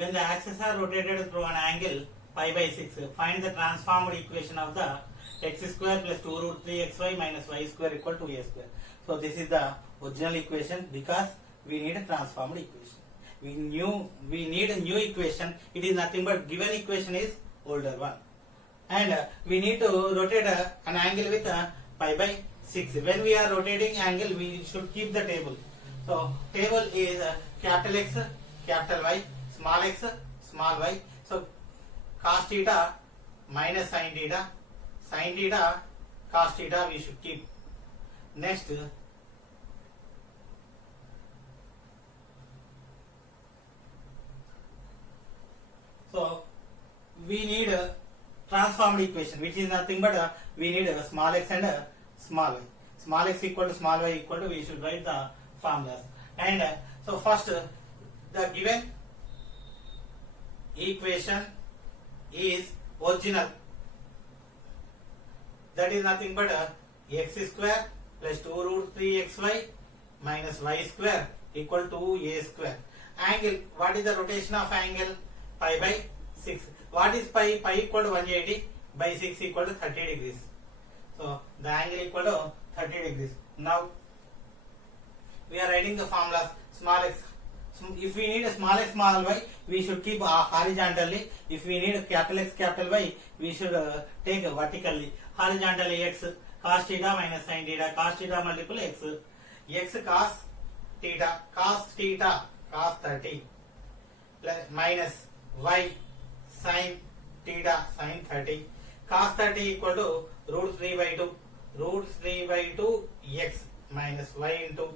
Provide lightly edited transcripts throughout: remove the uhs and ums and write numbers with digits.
when the axes are rotated through an angle pi by 6, find the transformed equation of the x square plus 2 root 3 xy minus y square equal to a square. So this is the original equation because we need a transformed equation. We need a new equation. It is nothing but given equation is older one. And we need to rotate an angle with pi by 6. When we are rotating angle, we should keep the table. So table is capital X, capital Y, small x, small y. So cos theta minus sin theta, cos theta we should keep. Next, so we need a transformed equation, which is nothing but we need a small x and a small y. Small x equal to small y equal to, we should write the formulas. And so first, the given equation is original. That is nothing but x square plus 2 root 3 xy minus y square equal to a square. Angle, what is the rotation of angle? Pi by 6. What is pi? Pi equal to 180 by 6 equal to 30 degrees. So the angle equal to 30 degrees. Now we are writing the formulas. Small x. If we need a small x, small y, we should keep horizontally. If we need a capital X, capital Y, we should take vertically. Horizontally x cos theta minus sin theta, cos theta multiple x, x cos theta cos 30 plus minus y sin theta sin 30, cos 30 equal to root 3 by 2 x minus y into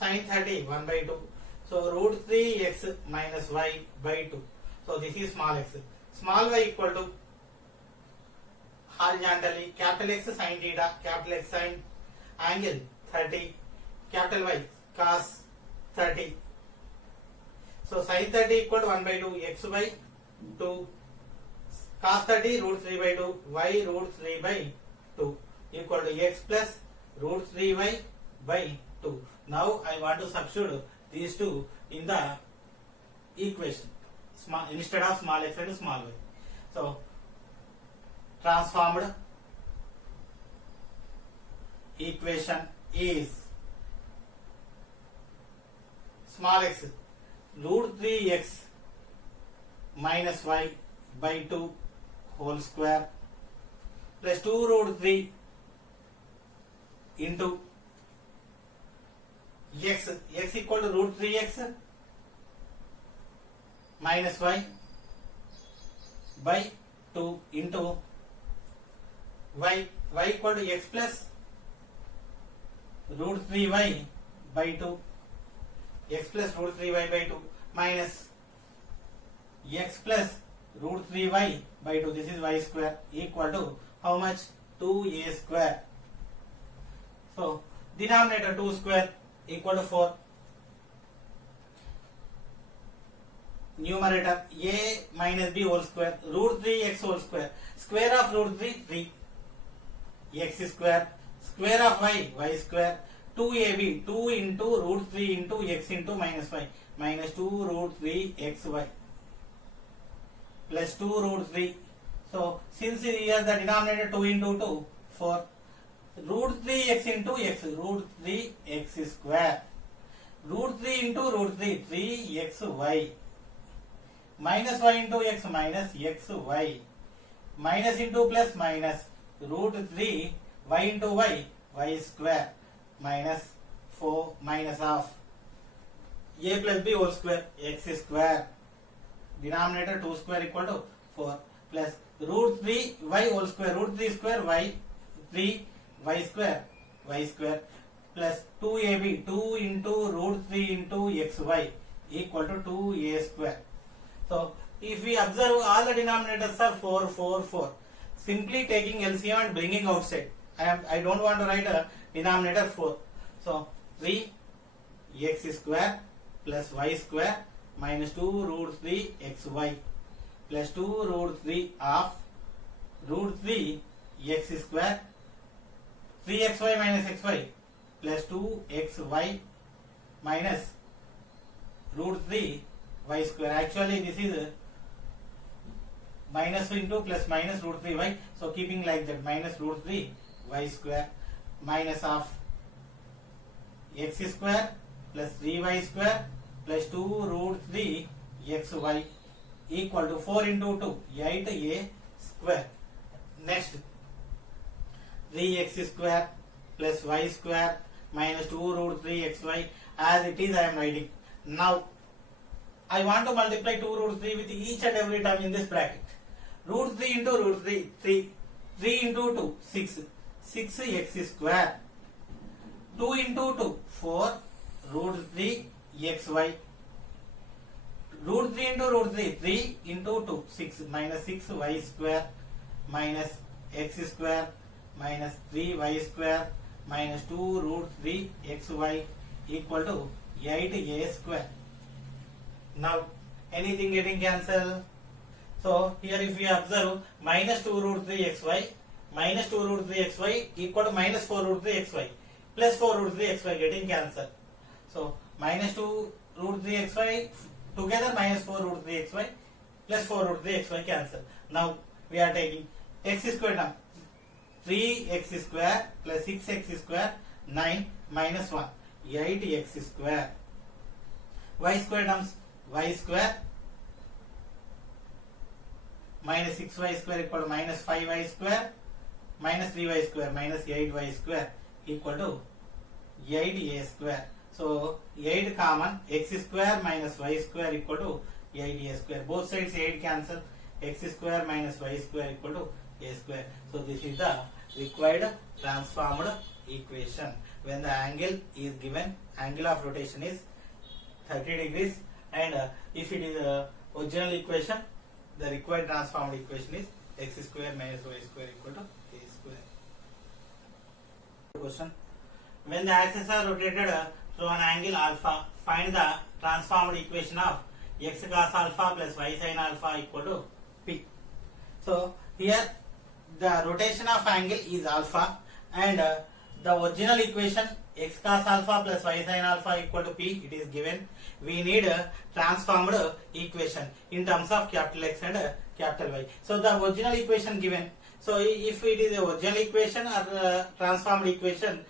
sin 30 1 by 2. So root 3 x minus y by 2. So this is small x. Small y equal to horizontally capital X sin theta, capital X sin angle 30, capital Y cos 30. So sin 30 equal to 1 by 2 x by 2, cos 30 root 3 by 2 y root 3 by 2 equal to x plus root 3y by 2. Now I want to substitute these two in the equation instead of small x and small y. So transformed equation is small x root 3x minus y by 2 whole square plus 2 root 3 into x equal to root 3x minus y by 2 into y equal to x plus root 3y by 2, x plus root 3y by 2 minus x plus root 3y by 2, this is y square equal to how much? 2a square. So denominator 2 square equal to 4. Numerator a minus b whole square root 3x whole square. Square of root 3 x square. Square of y square. 2ab 2 into root 3 into x into minus y minus 2 root 3 xy plus 2 root 3. So since here the denominator 2 into 2 4 root 3x into x root 3x square root 3 into root 3 3xy minus y into x minus xy minus into plus minus root 3 y into y square minus 4 minus of a plus b whole square x square denominator 2 square equal to 4 plus root 3 y whole square root 3 square y 3 y square plus 2ab 2 into root 3 into xy equal to 2a square. So if we observe all the denominators are 4 4 4, simply taking LCM and bringing outside, I don't want to write a denominator 4. So 3x square plus y square minus 2 root 3 xy plus 2 root 3 of root 3 x square 3xy minus xy plus 2xy minus root 3 y square. Actually this is minus into plus minus root 3y. So keeping like that, minus root 3 y square minus of x square plus 3y square plus 2 root 3 xy equal to 4 into 2, 8a square. Next, 3x square plus y square minus 2 root 3 xy, as it is I am writing. Now I want to multiply 2 root 3 with each and every term in this bracket. Root 3 into root 3, 3. 3 into 2, 6. 6x square. 2 into 2, 4 root 3 xy. Root 3 into root 3, 3 into 2, 6 minus 6y square minus x square minus 3y square minus 2 root 3 xy equal to 8a square. Now anything getting cancelled. So here if we observe, minus 2 root 3 xy minus 2 root 3 xy equal to minus 4 root 3 xy plus 4 root 3 xy getting cancelled. So minus 2 root 3 xy together minus 4 root 3 xy plus 4 root 3 xy cancel. Now we are taking x square term, 3x square plus 6x square 9 minus 1, 8x square. Y square terms, y square minus 6y square equal to minus 5y square minus 3y square minus 8y square equal to 8a square. So 8 common, x square minus y square equal to 8a square. Both sides 8 cancel, x square minus y square equal to a square. So this is the required transformed equation. When the angle is given, angle of rotation is 30 degrees, and if it is original equation, the required transformed equation is x square minus y square equal to a square. Question: when the axes are rotated through an angle alpha, find the transformed equation of x cos alpha plus y sin alpha equal to p. So here the rotation of angle is alpha, and the original equation x cos alpha plus y sin alpha equal to p, it is given. We need a transformed equation in terms of capital X and capital Y. So the original equation given. So if it is a original equation or transformed equation,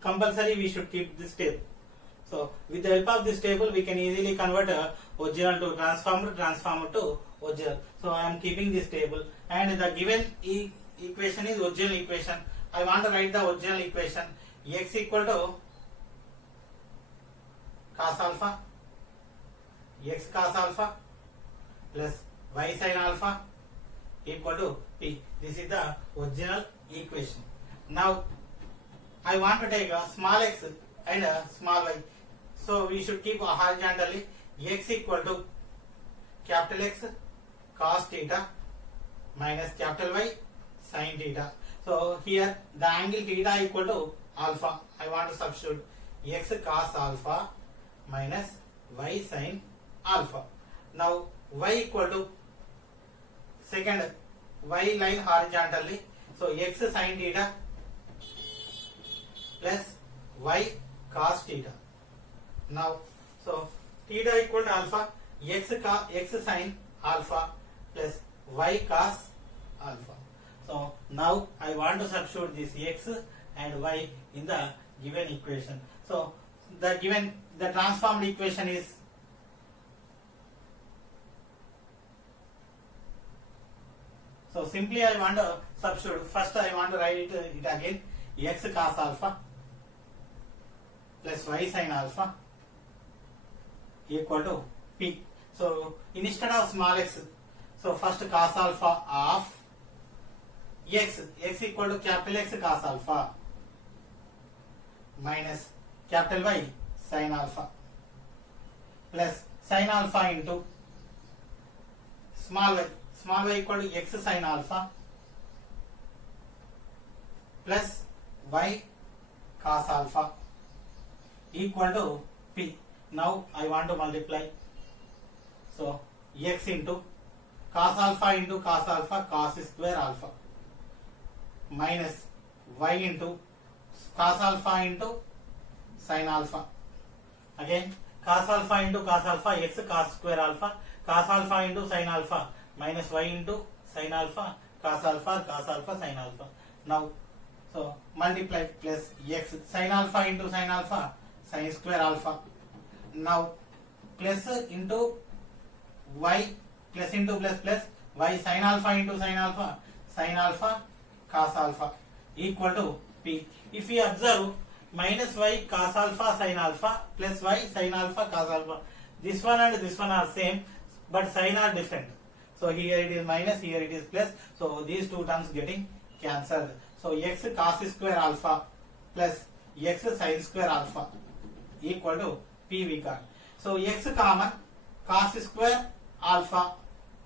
compulsory we should keep this table. So with the help of this table we can easily convert original to transformed, transformed to original. So I am keeping this table, and the given equation is original equation. I want to write the original equation. X equal to cos alpha, x cos alpha plus y sin alpha equal to p. This is the original equation. Now I want to take a small x and a small y. So we should keep horizontally. X equal to capital X cos theta minus capital Y sin theta. So here the angle theta equal to alpha. I want to substitute x cos alpha minus y sin alpha. Now y equal to second y line horizontally. So x sin theta plus y cos theta. Now so theta equal to alpha, x sin alpha plus y cos alpha. So now I want to substitute this x and y in the given equation. So the transformed equation is so simply I want to substitute. First I want to write it again. X cos alpha plus y sin alpha equal to p. So instead of small x, so first cos alpha of x equal to capital X cos alpha minus capital Y sin alpha plus sin alpha into small y equal to x sin alpha plus y cos alpha equal to p. Now I want to multiply. So x into cos alpha cos square alpha minus y into cos alpha into sin alpha. Again cos alpha into cos alpha x cos square alpha, cos alpha into sin alpha minus y into sin alpha cos alpha sin alpha. Now so multiply plus x sin alpha into sin alpha sin square alpha. Now plus into y plus into plus y sin alpha into sin alpha cos alpha equal to p. If we observe minus y cos alpha sin alpha plus y sin alpha cos alpha, this one and this one are same but sign are different. So here it is minus, here it is plus. So these two terms getting cancelled. So x cos square alpha plus x sin square alpha equal to p we got. So x common, cos square alpha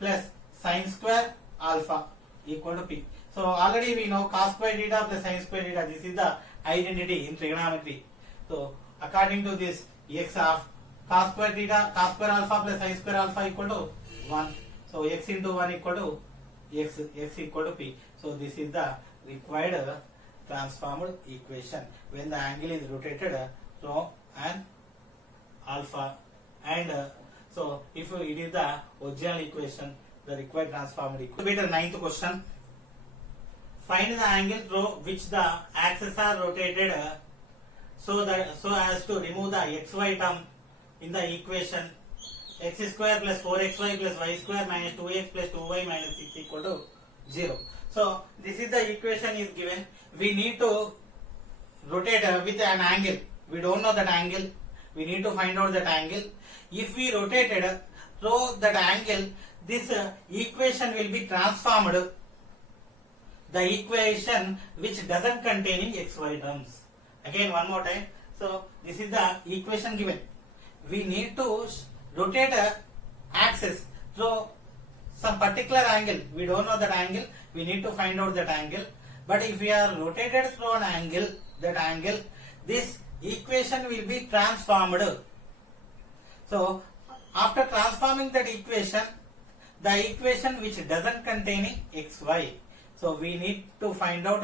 plus sin square alpha equal to p. So already we know cos square theta plus sin square theta. This is the identity in trigonometry. So according to this, x of cos square theta, cos square alpha plus sin square alpha equal to 1. So x into 1 equal to x equal to p. So this is the required transformed equation when the angle is rotated rho and alpha, and so if it is the original equation, the required transformed equation. Better ninth question. Find the angle rho which the axes are rotated so as to remove the xy term in the equation x square plus 4xy plus y square minus 2x plus 2y minus 6 equal to 0. So this is the equation is given. We need to rotate with an angle. We don't know that angle. We need to find out that angle. If we rotated through that angle, this equation will be transformed. The equation which doesn't contain xy terms. Again one more time. So this is the equation given. We need to rotate a axis through some particular angle. We don't know that angle. We need to find out that angle. But if we are rotated through an angle, that angle, this equation will be transformed. So after transforming that equation, the equation which doesn't contain xy, so we need to find out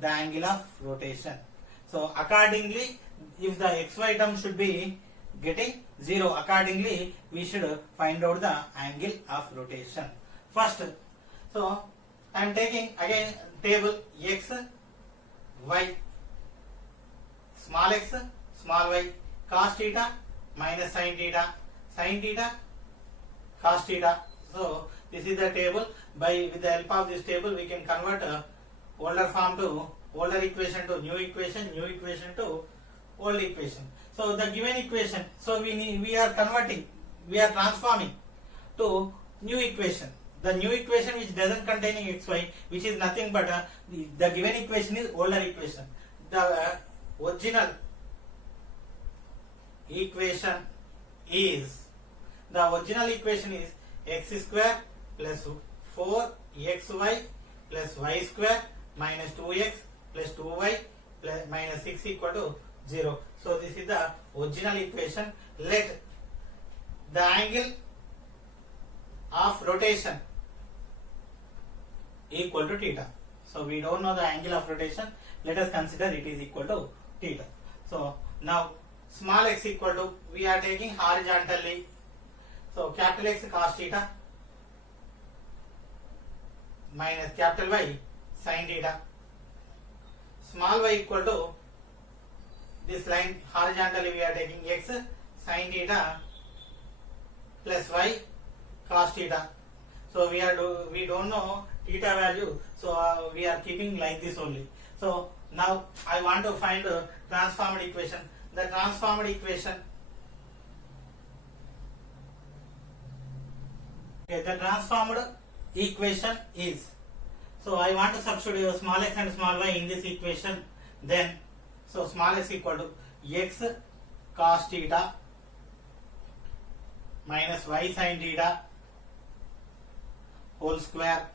the angle of rotation. So accordingly, if the xy term should be getting 0, accordingly we should find out the angle of rotation. First, so I am taking again table x, y, small x, small y, cos theta minus sin theta, cos theta. So this is the table. With the help of this table, we can convert older form to older equation to new equation to old equation. So the given equation, so we are transforming to new equation. The new equation which doesn't contain xy, which is nothing but the given equation is older equation. The original equation is x square plus 4xy plus y square minus 2x plus 2y plus minus 6 equal to 0. So this is the original equation. Let the angle of rotation equal to theta. So we don't know the angle of rotation. Let us consider it is equal to theta. So now small x equal to, we are taking horizontally. So capital X cos theta minus capital Y sin theta. Small y equal to, this line horizontally we are taking x sin theta plus y cos theta. So we don't know theta value, so we are keeping like this only. So now I want to find the transformed equation. The transformed equation, okay, the transformed equation is, so I want to substitute small x and small y in this equation. Then so small x equal to x cos theta minus y sin theta whole square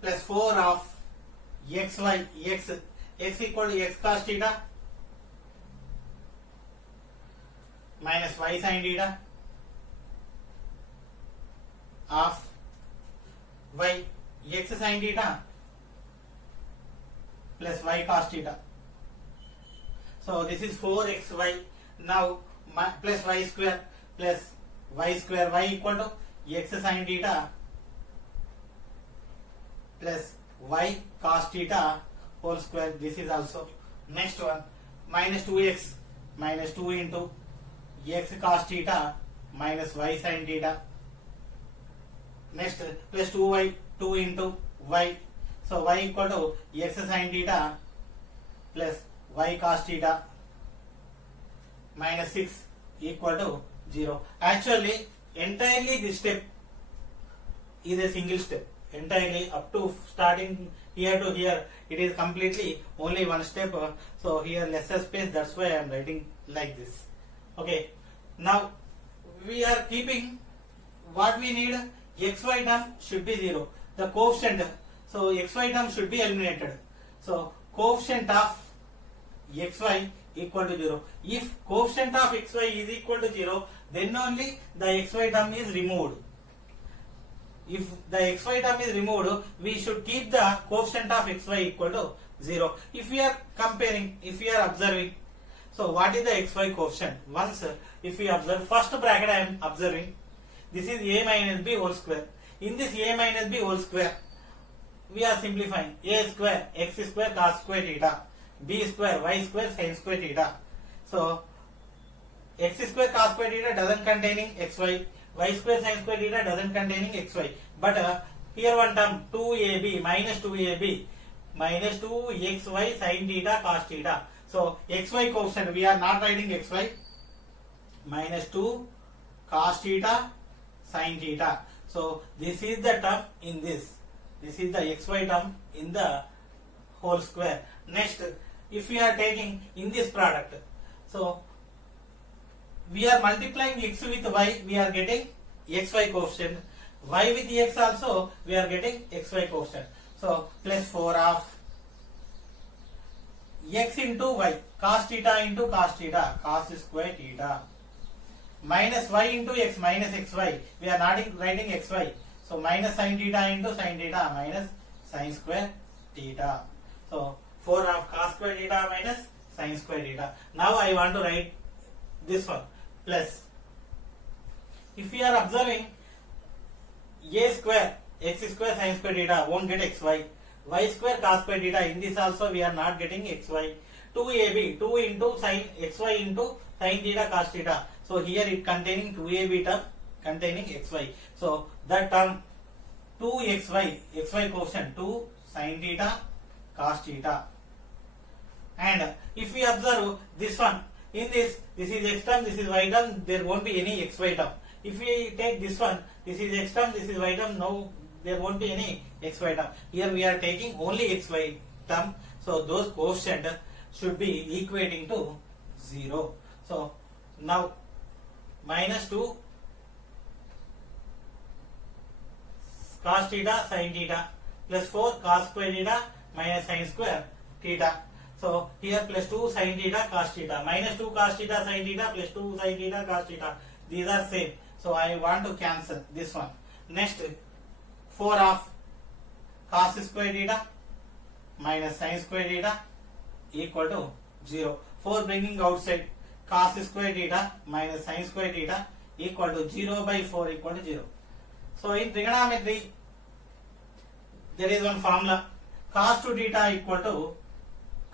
plus 4 of x equal to x cos theta minus y sin theta of y x sin theta plus y cos theta. So this is 4xy. Now plus y square y equal to x sin theta plus y cos theta whole square. This is also next one. Minus 2x minus 2 into x cos theta minus y sin theta. Next plus 2y 2 into y. So y equal to x sin theta plus y cos theta minus 6 equal to 0. Actually entirely this step is a single step. Entirely up to starting here to here it is completely only one step. So here lesser space, that's why I am writing like this. Okay, now we are keeping what we need. XY term should be 0. The coefficient, so XY term should be eliminated. So coefficient of XY equal to 0. If coefficient of XY is equal to 0, then only the XY term is removed. If the XY term is removed, we should keep the coefficient of XY equal to 0. If we are comparing, if we are observing, so what is the XY coefficient? Once if we observe, first bracket I am observing, this is a minus b whole square. In this a minus b whole square, we are simplifying. A square x square cos square theta, b square y square sin square theta. So x square cos square theta doesn't containing xy, y square sin square theta doesn't containing xy. But here one term 2ab minus 2ab minus 2xy sin theta cos theta. So xy coefficient we are not writing xy, minus 2 cos theta sin theta. So this is the term in this. This is the xy term in the whole square. Next, if we are taking in this product, so we are multiplying x with y, we are getting xy coefficient. Y with x also we are getting xy coefficient. So plus 4 of x into y, cos theta into cos theta, cos square theta, minus y into x minus xy, we are not writing xy. So minus sin theta into sin theta minus sin square theta. So 4 of cos square theta minus sin square theta. Now I want to write this one plus. If we are observing a square x square sin square theta won't get xy. Y square cos square theta, in this also we are not getting xy. 2ab 2 into sin xy into sin theta cos theta. So here it containing 2ab term containing xy. So that term 2xy, xy coefficient 2 sin theta cos theta. And if we observe this one, in this is x term, this is y term, there won't be any xy term. If we take this one, this is x term, this is y term, no, there won't be any xy term. Here we are taking only xy term. So those coefficient should be equating to 0. So now minus 2 cos theta sin theta plus 4 cos square theta minus sin square theta. So here plus 2 sin theta cos theta minus 2 cos theta sin theta plus 2 sin theta cos theta. These are same. So I want to cancel this one. Next 4 of cos square theta minus sin square theta equal to 0. 4 bringing outside, cos square theta minus sin square theta equal to 0 by 4 equal to 0. So in trigonometry there is one formula, cos 2 theta equal to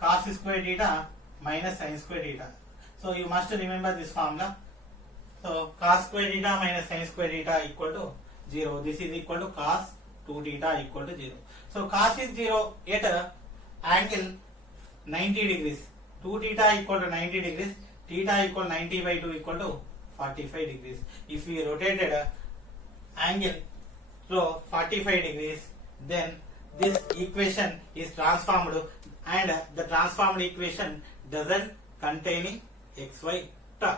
cos square theta minus sin square theta. So you must remember this formula. So cos square theta minus sin square theta equal to 0. This is equal to cos 2 theta equal to 0. So cos is 0 at angle 90 degrees. 2 theta equal to 90 degrees. Theta equal 90 by 2 equal to 45 degrees. If we rotated angle to 45 degrees, then this equation is transformed, and the transformed equation doesn't containing xy term.